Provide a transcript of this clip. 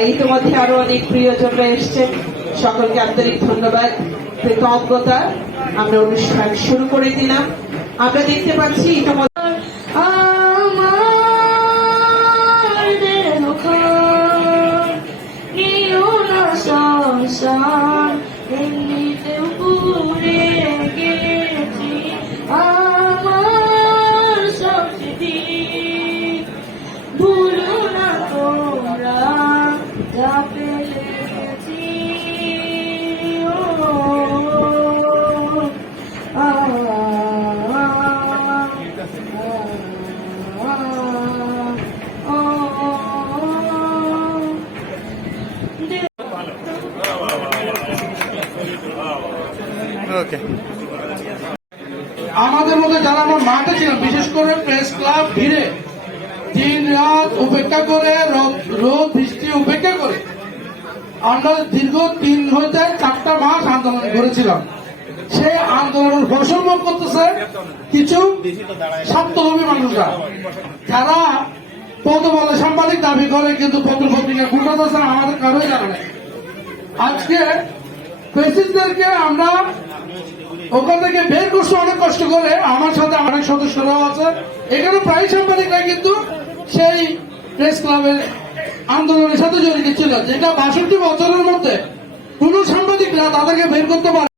ইতিমধ্যে আরও অনেক প্রিয়জনরা এসছেন। সকলকে আন্তরিক ধন্যবাদ। কৃতজ্ঞতা। আমরা অনুষ্ঠান শুরু করে দিলাম। আমরা দেখতে পাচ্ছি ইতিমধ্যে সংসার। আমাদের মধ্যে যারা আমার মাঠে ছিলেন বিশেষ করে প্রেস ক্লাব ভিড়ে দিন রাত উপেক্ষা করে, রোদ বৃষ্টি উপেক্ষা করে, আমরা দীর্ঘ তিন হইতে চারটা মাস আন্দোলন করেছিলাম। সেই আন্দোলন ফসল করতেছে, কিছু স্বার্থলোভী মানুষরা। যারা পদ বলে সাংবাদিক দাবি করে, কিন্তু পত্র পত্রিকা আমাদের কারোই আজকে আমরা ওখান থেকে বের করছে অনেক কষ্ট করে, আমার সাথে অনেক সদস্যরাও আছে। এখানে প্রায় সাংবাদিকরা কিন্তু সেই প্রেস ক্লাবের আন্দোলনের সাথে জড়িত ছিল, যেটা বাষট্টি বছরের মধ্যে কোন সাংবাদিকরা তাদেরকে বের করতে পারে